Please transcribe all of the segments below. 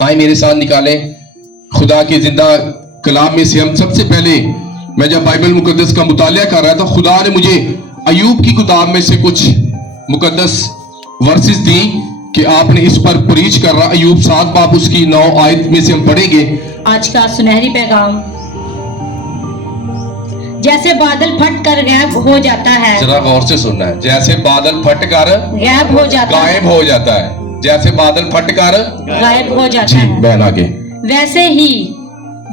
آئے میرے ساتھ نکالیں خدا کے زندہ کلام میں سے. ہم سب سے پہلے میں جب بائبل مقدس کا مطالعہ کر رہا تھا خدا نے مجھے ایوب کی کتاب میں سے کچھ مقدس ورسز دی کہ آپ نے اس پر پریچ کر رہا. ایوب 7 باب اس کی 9 آیت میں سے ہم پڑھیں گے. آج کا سنہری پیغام. جیسے بادل پھٹ کر غائب ہو جاتا ہے. ذرا غور سے سننا ہے. جیسے بادل پھٹ کر غائب ہو جاتا ہے. غائب ہو جاتا ہے. جیسے بادل پھٹ کر غائب ہو جاتا جی ہے. بہن آگے. ویسے ہی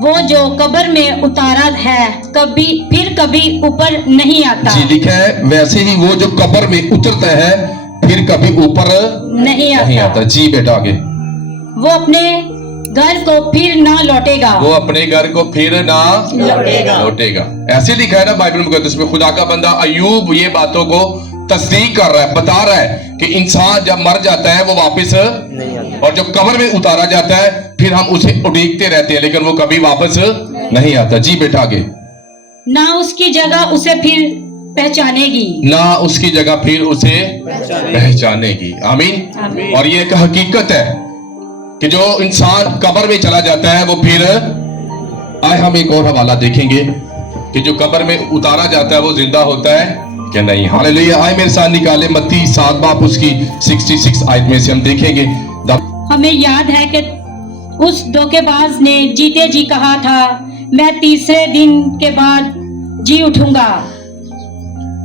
وہ جو قبر میں اتارا ہے کبھی اوپر نہیں آتا. جی لکھا ہے ویسے ہی وہ جو قبر میں اترتا ہے پھر کبھی اوپر نہیں آتا. جی بیٹا آگے. وہ اپنے گھر کو پھر نہ لوٹے گا. وہ اپنے گھر کو پھر نہ لوٹے گا. ایسے لکھا ہے نا بائبل مقدس میں. خدا کا بندہ ایوب یہ باتوں کو تصدیق کر رہا ہے, بتا رہا ہے کہ انسان جب مر جاتا ہے وہ واپس اور جب قبر میں اتارا جاتا ہے پھر ہم اسے اڈیکتے رہتے ہیں لیکن وہ کبھی واپس نہیں آتا. جی بیٹا آگے. نہ اس کی جگہ اسے پھر پہچانے گی. نہ اس کی جگہ پھر اسے پہچانے گی. آمین. اور یہ ایک حقیقت ہے کہ جو انسان قبر میں چلا جاتا ہے وہ پھر آئے ہم ایک اور حوالہ دیکھیں گے کہ جو قبر میں اتارا جاتا ہے وہ زندہ ہوتا ہے کہ نہیں. ہاللیلویا. آئے میرے ساتھ نکالے متی 7 باب اس کی 66 آیت میں سے ہم دیکھیں گے. ہمیں یاد ہے کہ اس دھوکے باز نے جیتے جی کہا تھا میں تیسرے دن کے بعد جی اٹھوں گا.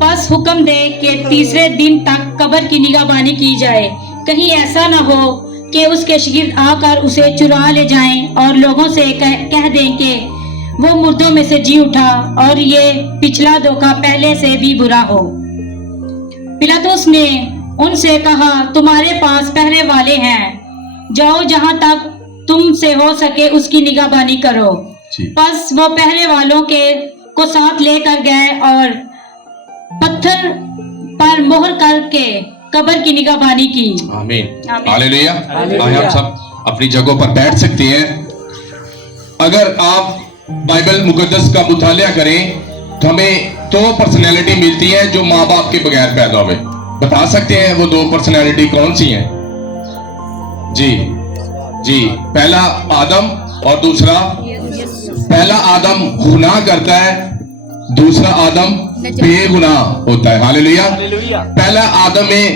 پس حکم دے کہ تیسرے دن تک قبر کی نگہبانی کی جائے, کہیں ایسا نہ ہو کہ اس کے شاگرد آ کر اسے چرا لے جائیں اور لوگوں سے کہہ دیں کہ وہ مردوں میں سے جی اٹھا اور یہ پچھلا دھوکہ پہلے سے بھی برا ہو. پلاطس نے ان سے کہا تمہارے پاس پہرے والے ہیں, جاؤ جہاں تک تم سے ہو سکے اس کی نگہبانی کرو. پس وہ پہرے والوں کو ساتھ لے کر گئے اور پتھر پر مہر کر کے قبر کی نگہبانی کی. آمین. ہاللیلویا. آئے ہم سب اپنی جگہوں پر بیٹھ سکتے ہیں. اگر آپ بائبل مقدس کا مطالعہ کریں تو ہمیں 2 پرسنالٹی ملتی ہیں جو ماں باپ کے بغیر پیدا ہوئے. بتا سکتے ہیں وہ 2 پرسنالٹی کون سی ہیں؟ جی پہلا آدم اور دوسرا. پہلا آدم گناہ کرتا ہے, دوسرا آدم بے گناہ ہوتا ہے. ہاللیلویا. پہلا آدم میں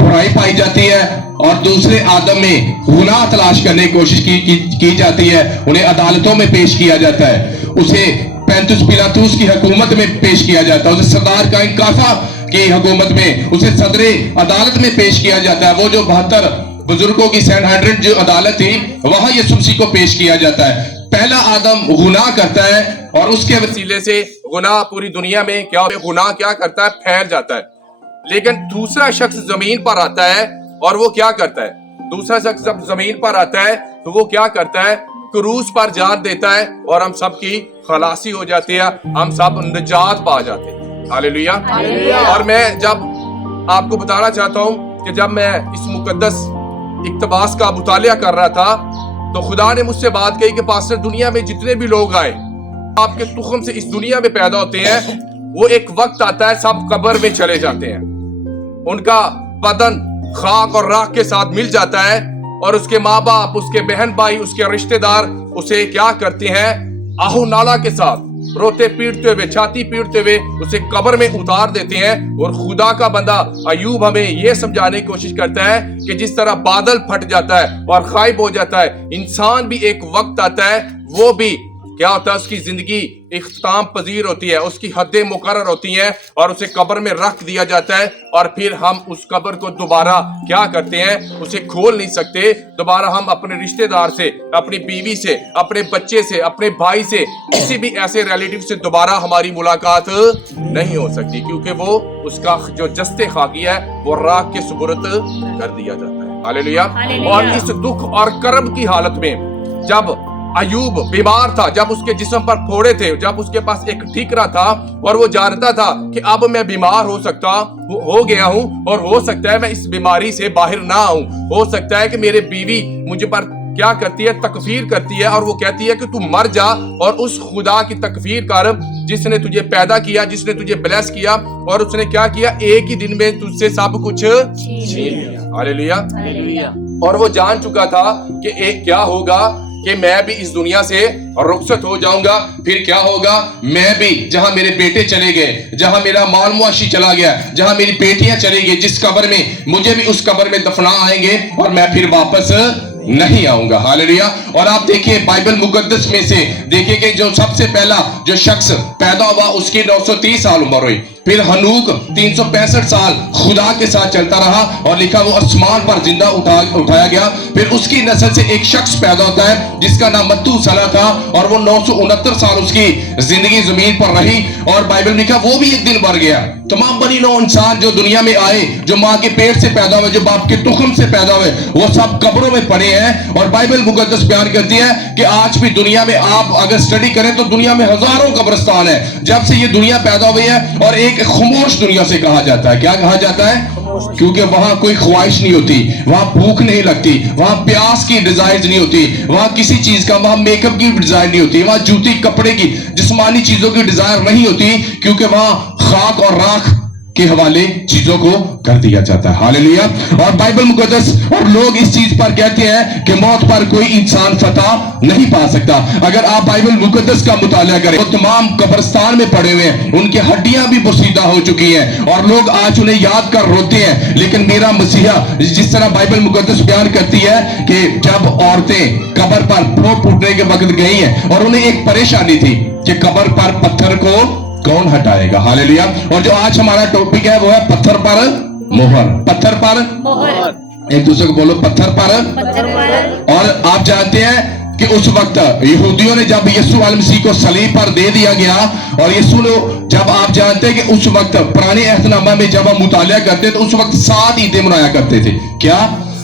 برائی پائی جاتی ہے اور دوسرے آدم میں گناہ تلاش کرنے کی کوشش کی جاتی ہے. انہیں عدالتوں میں پیش کیا جاتا ہے, اسے پینتس پیلاطس کی حکومت میں پیش کیا جاتا ہے, اسے سردار قائم کافہ کی حکومت میں اسے صدر عدالت میں پیش کیا جاتا ہے. وہ جو 72 بزرگوں کی سینڈ جو عدالت تھی وہاں یسوع مسیح کو پیش کیا جاتا ہے. پہلا آدم گناہ کرتا ہے اور اس کے وسیلے سے گناہ پوری دنیا میں گناہ کیا کرتا ہے, پھیل جاتا ہے. لیکن دوسرا شخص زمین پر آتا ہے اور وہ کیا کرتا ہے, دوسرا شخص جب زمین پر آتا ہے تو وہ کیا کرتا ہے, کروس پر جان دیتا ہے اور ہم سب کی خلاصی ہو جاتی ہے, ہم سب نجات پا جاتے ہیں. ہاللیلویا. اور میں جب آپ کو بتانا چاہتا ہوں کہ جب میں اس مقدس اقتباس کا مطالعہ کر رہا تھا تو خدا نے مجھ سے بات کہی کہ پاسٹر دنیا میں جتنے بھی لوگ آئے آپ کے تخم سے اس دنیا میں پیدا ہوتے ہیں وہ ایک وقت آتا ہے سب قبر میں چلے جاتے ہیں, ان کا بدن خاک اور راکھ کے ساتھ مل جاتا ہے اور اس کے ماں باپ, اس کے بہن بھائی, اس کے رشتہ دار اسے کیا کرتے ہیں, آہو نالا کے ساتھ روتے پیٹتے ہوئے, چھاتی پیٹتے ہوئے اسے قبر میں اتار دیتے ہیں. اور خدا کا بندہ ایوب ہمیں یہ سمجھانے کی کوشش کرتا ہے کہ جس طرح بادل پھٹ جاتا ہے اور غائب ہو جاتا ہے, انسان بھی ایک وقت آتا ہے وہ بھی کیا ہوتا ہے, اس کی زندگی اختتام پذیر ہوتی ہے, اس کی حدیں مقرر ہوتی ہیں اور اسے قبر میں رکھ دیا جاتا ہے. اور پھر ہم اس قبر کو دوبارہ کیا کرتے ہیں, اسے کھول نہیں سکتے. دوبارہ ہم اپنے رشتہ دار سے, اپنی بیوی سے, اپنے بچے سے, اپنے بھائی سے, کسی بھی ایسے ریلیٹیو سے دوبارہ ہماری ملاقات نہیں ہو سکتی کیونکہ وہ اس کا جو جسد خاکی ہے وہ راکھ کے سپرد کر دیا جاتا ہے. ہاللیلویا. اور اس دکھ اور کرب کی حالت میں جب ایوب بیمار تھا, جب اس کے جسم پر پھوڑے تھے, جب اس کے پاس ایک ٹھیکرا تھا اور وہ جانتا تھا کہ اب میں بیمار ہو گیا ہوں اور ہو سکتا ہے میں اس بیماری سے باہر نہ آؤں, ہو سکتا ہے کہ میرے بیوی مجھے پر کیا کرتی ہے؟ تکفیر کرتی ہے، اور وہ کہتی ہے کہ تو مر جا اور اس خدا کی تکفیر کر جس نے تجھے پیدا کیا، جس نے تجھے بلیس کیا، اور اس نے کیا کیا؟ ایک ہی دن میں تجھ سے سب کچھ چھین لیا۔ ہاللیلویہ۔ اور وہ جان چکا تھا کہ کیا ہوگا، کہ میں بھی اس دنیا سے رخصت ہو جاؤں گا، پھر کیا ہوگا؟ میں بھی جہاں میرے بیٹے چلے گئے، جہاں میرا مال معاشی چلا گیا، جہاں میری بیٹیاں چلی گئی، جس قبر میں مجھے بھی اس قبر میں دفنا آئیں گے، اور میں پھر واپس نہیں آؤں گا۔ ہاللیلویہ۔ اور آپ دیکھیں بائبل مقدس میں سے دیکھیں کہ جو سب سے پہلا جو شخص پیدا ہوا اس کی 930 سال عمر ہوئی، پھر ہنوک 365 سال خدا کے ساتھ چلتا رہا، اور لکھا وہ آسمان پر زندہ اٹھایا گیا۔ پھر اس کی نسل سے ایک شخص پیدا ہوتا ہے جس کا نام متھوسلہ تھا، اور وہ 969 سال اس کی زندگی زمین پر رہی، اور بائبل لکھا وہ بھی ایک دن مر گیا۔ تمام بنی نوع انسان جو دنیا میں آئے، جو ماں کے پیٹ سے پیدا ہوئے، جو باپ کے تخم سے پیدا ہوئے، وہ سب قبروں میں پڑے ہیں۔ اور بائبل مقدس بیان کرتی ہے کہ آج بھی دنیا میں آپ اگر سٹڈی کریں تو دنیا میں ہزاروں قبرستان ہیں جب سے یہ دنیا پیدا ہوئی ہے، اور ایک خاموش دنیا سے کہا جاتا ہے۔ کیا کہا جاتا ہے؟ کیونکہ وہاں کوئی خواہش نہیں ہوتی، وہاں بھوک نہیں لگتی، وہاں پیاس کی ڈیزائرز نہیں ہوتی، وہاں کسی چیز کا، وہاں میک اپ کی ڈیزائر نہیں ہوتی، وہاں جوتی کپڑے کی جسمانی چیزوں کی ڈیزائر نہیں ہوتی، کیونکہ وہاں خاک اور راکھ کے حوالے چیزوں کو کر دیا جاتا ہے۔ ہاللیلویہ۔ اور بائبل مقدس اور لوگ اس چیز پر کہتے ہیں کہ موت پر کوئی انسان فتح نہیں پا سکتا۔ اگر آپ بائبل مقدس کا مطالعہ کریں، وہ تمام قبرستان میں پڑے ہوئے ہیں، ان کی ہڈیاں بھی بوسیدہ ہو چکی ہیں، اور لوگ آج انہیں یاد کر روتے ہیں۔ لیکن میرا مسیحا جس طرح بائبل مقدس بیان کرتی ہے کہ جب عورتیں قبر پر پھو پھوٹنے کے وقت گئی ہیں، اور انہیں ایک پریشانی تھی کہ قبر پر پتھر کو کون ہٹائے گا۔ ہاللیلویہ۔ اور جو آج ہمارا ٹاپک ہے وہ ہے پتھر پر مہر۔ پتھر پر مہر۔ ایک دوسرے کو بولو، پتھر پر۔ اور آپ جانتے ہیں کہ اس وقت یہودیوں نے جب یسوع علیہ مسیح کو صلیب پر دے دیا گیا، اور یسوع نے جب آپ جانتے ہیں کہ اس وقت پرانے عہد نامہ میں جب ہم مطالعہ کرتے تو اس وقت 7 عیدیں منایا کرتے تھے۔ کیا؟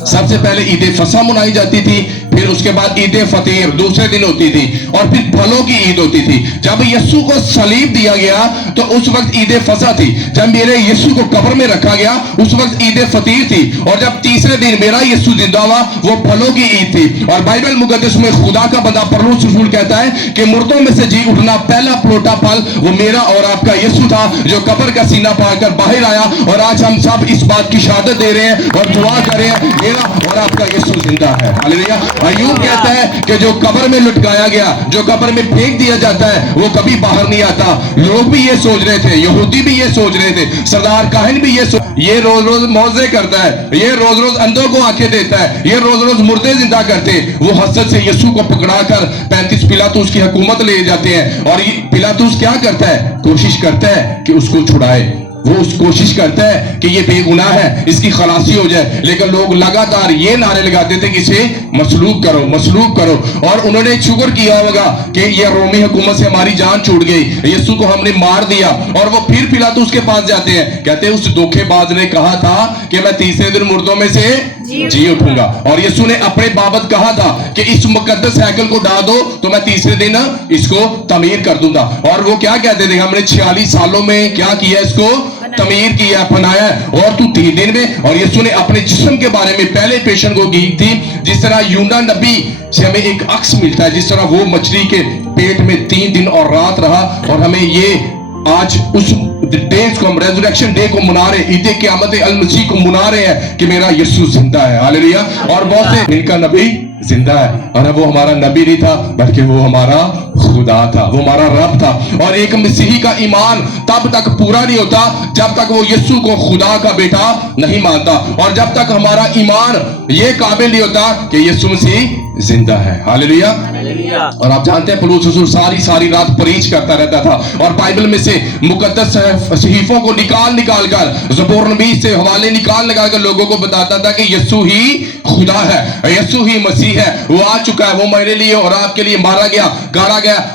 سب سے پہلے عید فصح منائی جاتی تھی، پھر اس کے بعد عید فطیر دوسرے دن ہوتی تھی، اور پھر پھلوں کی عید ہوتی تھی۔ جب یسوع کو صلیب دیا گیا تو اس وقت عید فصح تھی۔ جب میرے یسوع کو قبر میں رکھا گیا اس وقت عید فطیر تھی، اور جب تیسرے دن میرا یسوع زندہ ہوا وہ پھلوں کی عید تھی۔ اور بائبل مقدس میں خدا کا بندہ پولس رسول کہتا ہے کہ مردوں میں سے جی اٹھنا پہلا پلوٹا پھل وہ میرا اور آپ کا یسوع تھا، جو قبر کا سینہ پھاڑ کر باہر آیا، اور آج ہم سب اس بات کی شہادت دے رہے ہیں اور دعا کر رہے ہیں میرا اور آپ کا یسوع زندہ ہے۔ ہاللیلویہ۔ ایوب کہتا ہے کہ جو قبر میں لٹکایا گیا، جو قبر میں پھینک دیا جاتا ہے، وہ کبھی باہر نہیں آتا۔ لوگ بھی یہ سوچ رہے تھے، یہودی بھی یہ سوچ رہے تھے، سردار کاہن بھی یہ روز روز موعظے کرتا ہے، یہ روز روز اندھوں کو آنکھیں دیتا ہے، یہ روز روز مردے زندہ کرتے۔ وہ حسد سے یسوع کو پکڑا کر 35 پلاطس کی حکومت لے جاتے ہیں، اور پلاطس کیا کرتا ہے؟ کوشش کرتا ہے کہ اس کو چھڑائے، وہ اس کوشش کرتا ہے کہ یہ بے گناہ ہے، اس کی خلاصی ہو جائے، لیکن لوگ لگاتار یہ نعرے لگاتے تھے کہ اسے مسلوب کرو، مسلوب کرو۔ اور انہوں نے شکر کیا ہوگا کہ یہ رومی حکومت سے ہماری جان چھوٹ گئی، یسوع کو ہم نے مار دیا۔ اور وہ پھر پلاطس کے پاس جاتے ہیں، کہتے ہیں اس دھوکے باز نے کہا تھا کہ میں تیسرے دن مردوں میں سے جی اٹھوں گا، اور یسوع نے اپنے بابت کہا تھا کہ اس مقدس ہیکل کو ڈھا دو تو میں تیسرے دن اس کو تعمیر کر دوں گا۔ اور وہ کیا کہتے تھے؟ ہم نے 46 سالوں میں کیا کیا؟ اس کو تعمیر کیا، بنایا، اور تو 3 دن میں۔ اور یسوع نے اپنے جسم کے بارے میں پہلے پیشن کو کی تھی، جس طرح یونا نبی سے ہمیں ایک عکس ملتا ہے، جس طرح وہ مچھلی کے پیٹ میں 3 دن اور رات رہا، اور ہمیں یہ آج اس ڈیز کو ہم ریزریکشن ڈے کو منا رہے ہیں، عید قیامت المسیح کو منا رہے ہیں کہ میرا یسوع زندہ ہے۔ ہاللیلویہ۔ اور بہت سے ان کا نبی زندہ ہے، اور وہ ہمارا نبی نہیں تھا بلکہ وہ ہمارا خدا تھا، وہ ہمارا رب تھا۔ اور ایک مسیحی کا ایمان تب تک پورا نہیں ہوتا جب تک وہ یسوع کو خدا کا بیٹا نہیں مانتا، اور جب تک ہمارا ایمان یہ قابل نہیں ہوتا کہ یسوع مسیح زندہ ہے۔ ہاللیلویہ۔ اور آپ جانتے ہیں پولس رسول ساری رات پریچ کرتا رہتا تھا، اور بائبل میں سے مقدس صحیفوں کو نکال کر زبور نبی سے حوالے نکال کر لوگوں کو بتاتا تھا کہ یسوع ہی خدا ہے، یسوع ہی مسیح ہے، وہ آ چکا ہے، وہ میرے لیے اور آپ کے لیے مارا گیا، گاڑا گیا،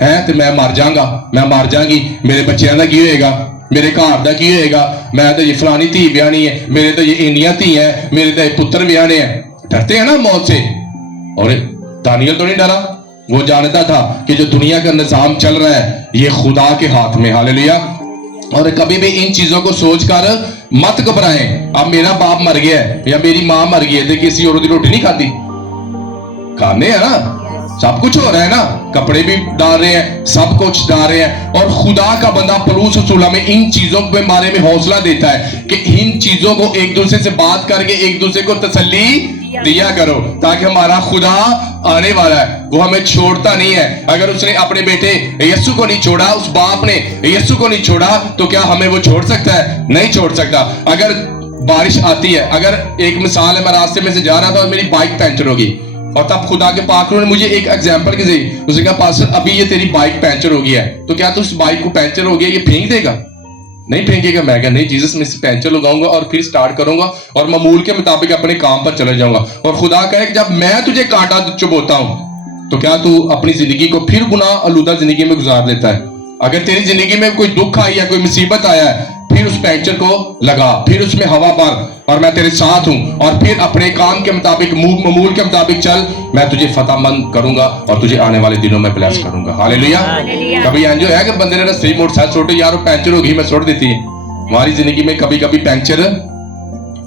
ہے تو میں مر جاؤں گا, میں مر جاؤں گی, میرے بچیاں کا کی ہوئے گا, میرے گھر کا کی ہوئے گا, میں تو یہ فلانی دھی بیانی ہے, میرے تو یہ انیاں دھی ہیں, میرے تو یہ پتر بیانے ہیں. ڈرتے ہیں نا موت سے. اور دانیل تو نہیں ڈرا, وہ جانتا تھا کہ جو دنیا کا نظام چل رہا ہے یہ خدا کے ہاتھ میں. ہاللیلویا. اور کبھی بھی ان چیزوں کو سوچ کر مت گھبرائیں. اب میرا باپ مر گیا ہے یا میری ماں مر گئی ہے تو کسی اور کی روٹی نہیں کھاتی, کھانے ہیں نا, سب کچھ ہو رہا ہے نا, کپڑے بھی ڈال رہے ہیں, سب کچھ ڈال رہے ہیں. اور خدا کا بندہ پولس رسول میں ان چیزوں کے بارے میں حوصلہ دیتا ہے کہ ان چیزوں کو ایک دوسرے سے بات کر کے ایک دوسرے کو تسلی دیا کرو, تاکہ ہمارا خدا آنے والا ہے, وہ ہمیں چھوڑتا نہیں ہے. اگر اس نے اپنے بیٹے یسوع کو نہیں چھوڑا, اس باپ نے یسوع کو نہیں چھوڑا, تو کیا ہمیں وہ چھوڑ سکتا ہے؟ نہیں چھوڑ سکتا. اگر بارش آتی ہے, اگر ایک مثال ہے, میں راستے میں سے جا رہا تھا اور میری بائک پینچر ہوگی, اور تب خدا کے پاک روح نے مجھے ایک ایگزامپل کی دی. اس نے کہا پاسٹر ابھی یہ تیری بائک پینچر ہو گیا ہے, تو کیا تو اس بائک کو پینچر ہو گیا یہ پھینک دے گا؟ نہیں پھینکے گا. میں کہا نہیں جیسس, میں اس پینچر لگاؤں گا اور پھر سٹارٹ کروں گا اور معمول کے مطابق اپنے کام پر چلے جاؤں گا. اور خدا کہے کہ جب میں تجھے کانٹا چبوتا ہوں تو کیا تو اپنی زندگی کو پھر گناہ آلودہ زندگی میں گزار لیتا ہے؟ اگر تیری زندگی میں کوئی دکھ آئی ہے, کوئی مصیبت آیا ہے, پھر اس پینچر کو لگا, پھر اس میں ہوا بھر, اور میں تیرے ساتھ ہوں, اور پھر اپنے کام کے مطابق معمول کے مطابق چل, میں تجھے فتح مند کروں گا اور تجھے آنے والے دنوں میں بلیس کروں گا. ہاللیلویا. کبھی انجو ہے کہ بندے نے رستے موٹر سائیکل چھوٹے یار پینچر ہو گئی میں چھوڑ دیتی ہے. ہماری زندگی میں کبھی کبھی پینچر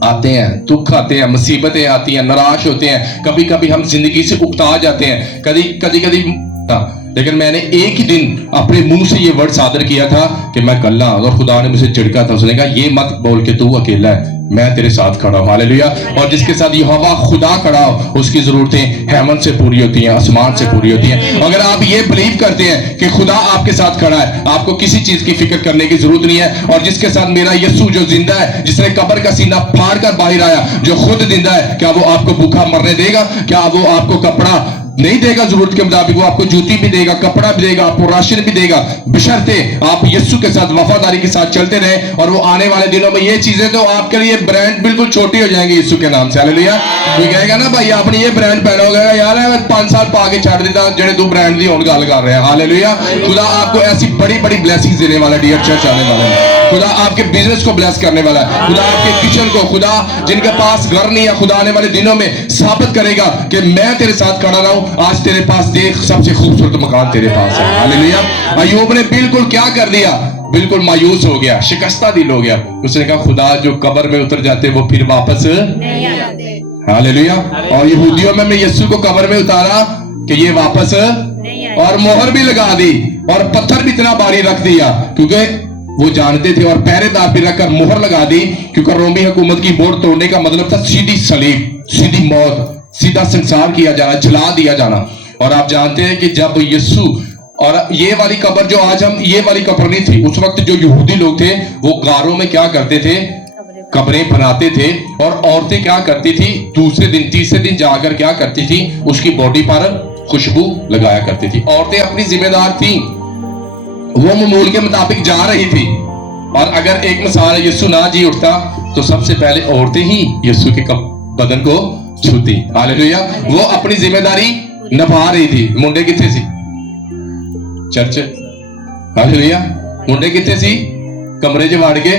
آتے ہیں, دکھ آتے ہیں, مصیبتیں آتی ہیں, نراش ہوتے ہیں, کبھی کبھی ہم زندگی سے اکتا جاتے ہیں, کبھی لیکن میں نے ایک ہی دن اپنے منہ سے یہ ورڈ صادر کیا تھا کہ میں کل ہوں, اور خدا نے مجھے جھڑکا تھا. اس نے کہا یہ مت بول کہ تو اکیلا ہے, میں تیرے ساتھ کھڑا ہوں. ہاللیلویا. اور جس کے ساتھ یہوہ خدا کھڑا ہو اس کی ضرورتیں ہیمن سے پوری ہوتی ہیں, آسمان سے پوری ہوتی ہیں. اگر آپ یہ بلیو کرتے ہیں کہ خدا آپ کے ساتھ کھڑا ہے, آپ کو کسی چیز کی فکر کرنے کی ضرورت نہیں ہے. اور جس کے ساتھ میرا یسوع جو زندہ ہے, جس نے قبر کا سینہ پھاڑ کر باہر آیا, جو خود زندہ ہے, کیا وہ آپ کو بھوکا مرنے دے گا؟ کیا وہ آپ کو کپڑا نہیں دے گا ضرورت کے مطابق؟ وہ آپ کو جوتی بھی دے گا, کپڑا بھی دے گا, آپ کو راشن بھی دے گا, بشرطے آپ یسوع کے ساتھ وفاداری کے ساتھ چلتے رہے. اور وہ آنے والے دنوں میں یہ چیزیں تو آپ کے لیے برانڈ بالکل چھوٹی ہو جائیں گی یسوع کے نام سے. ہاللیلویا. کوئی کہے گا نا بھائی آپ نے یہ برانڈ پہنا ہوگا, یار 5 سال پا کے چھڑ دیتا جڑے تو برانڈ دی ہون گل کر رہے ہیں. ہاللیلویا. خدا آپ کو ایسی بڑی بڑی بلیسنگز دینے والا, ڈیئر چرچ آنے والا ہے. خدا آپ کے بزنس کو بلیس کرنے والا ہے. خدا آپ کے کچن کو, خدا جن کے پاس گھر نہیں ہے, خدا آنے والے دنوں میں ثابت کرے گا کہ میں تیرے ساتھ کھڑا رہا ہوں. آج تیرے پاس دیکھ سب سے خوبصورت مکان تیرے پاس ہے. ہاللیلویا. ایوب نے بالکل کیا کر دیا؟ بالکل مایوس ہو گیا, شکستہ دل ہو گیا. اس نے کہا خدا جو قبر میں اتر جاتے وہ پھر واپس نہیں آتے. ہاللیلویا. اور یہودیوں میں یسوع کو قبر میں اتارا کہ یہ واپس, اور مہر بھی لگا دی, اور پتھر بھی اتنا بھاری رکھ دیا کیونکہ وہ جانتے تھے, اور پہرے دار بھی رکھ کر مہر لگا دی, کیونکہ رومی حکومت کی مہر توڑنے کا مطلب تھا سیدھی صلیب, سیدھی موت, سیدھا سنسار کیا جانا, جلا دیا جانا. اور آپ جانتے ہیں کہ جب یسوع, اور یہ والی قبر جو آج ہم, یہ والی قبر نہیں تھی, اس وقت جو یہودی لوگ تھے وہ غاروں میں کیا کرتے تھے؟ قبریں بناتے تھے. اور عورتیں کیا کرتی تھی؟ دوسرے دن تیسرے دن جا کر کیا کرتی تھی؟ اس کی باڈی پر خوشبو لگایا کرتی تھی. عورتیں اپنی ذمہ دار تھیں, وہ معمول کے مطابق جا رہی تھی. اور اگر ایک مثال یسوع نہ جی اٹھتا تو سب سے پہلے عورتیں ہی یسوع کے بدن کو چھوتی. ہاللیلویا. وہ اپنی ذمہ داری نبھا رہی تھی. منڈے کتنے سی چرچ؟ ہاللیلویا. منڈے کتنے سی کمرے چ وڑ کے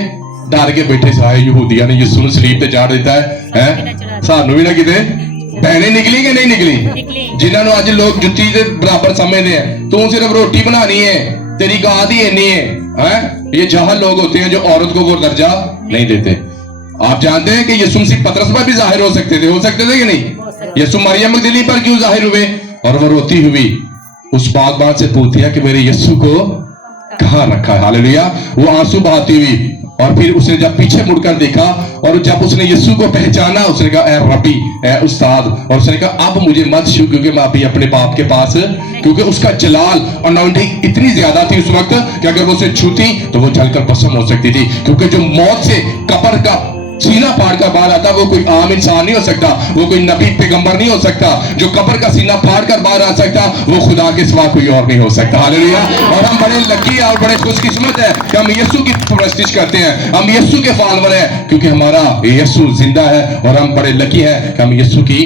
ڈر کے بیٹھے سائے یہودیاں نے یسوع نوں صلیب تے چاڑ دیتا ہے. سانوں بھی نہ کتے بہنیں نکلی کہ نہیں نکلی؟ جنہاں نوں اج لوگ جُتی دے برابر سمجھتے ہیں, تو صرف روٹی بنانی ہے, تیری گاد ہی اینی ہے. یہ جاہل لوگ ہوتے ہیں جو عورت کو وہ درجہ نہیں دیتے. آپ جانتے ہیں کہ یسوع مسیح پطرس پر بھی ظاہر ہو سکتے تھے کہ نہیں؟ یسوع مریم مگدلی پر کیوں ظاہر ہوئے؟ اور وہ روتی ہوئی اس باغبان سے پوچھتی ہے کہ میرے یسوع کو کہاں رکھا ہے. ہاللیلویا. وہ آنسو بہاتی ہوئی, اور پھر اس نے جب پیچھے مڑ کر دیکھا, اور جب اس نے یسوع کو پہچانا, اس نے کہا اے ربی, اے استاد. اور اس نے کہا اب مجھے مت چھو, کیونکہ میں ابھی اپنے باپ کے پاس, کیونکہ اس کا جلال اناؤنٹنگ اتنی زیادہ تھی اس وقت کہ اگر وہ اسے چھوتی تو وہ جل کر بھسم ہو سکتی تھی. کیونکہ جو موت سے قبر کا سینہ پھاڑ کر باہر آتا وہ کوئی عام انسان نہیں ہو سکتا, وہ کوئی نبی پیغمبر نہیں ہو سکتا. جو قبر کا سینہ پھاڑ کر باہر آ سکتا وہ خدا کے سوا کوئی اور نہیں ہو سکتا. ہاللیلویا. اور ہم بڑے لکی اور بڑے خوش قسمت ہیں کہ ہم یسوع کی پرستش کرتے ہیں, ہم یسوع کے فالوور ہیں, کیونکہ ہمارا یسوع زندہ ہے. اور ہم بڑے لکی ہیں کہ ہم یسوع کی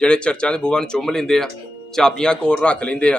ਜਿਹੜੇ ਚਰਚਾਂ ਦੇ ਬੂਹਾਂ ਨੂੰ ਚੁੰਮ ਲੈਂਦੇ ਆ, ਚਾਬੀਆਂ ਕੋਲ ਰੱਖ ਲੈਂਦੇ ਆ,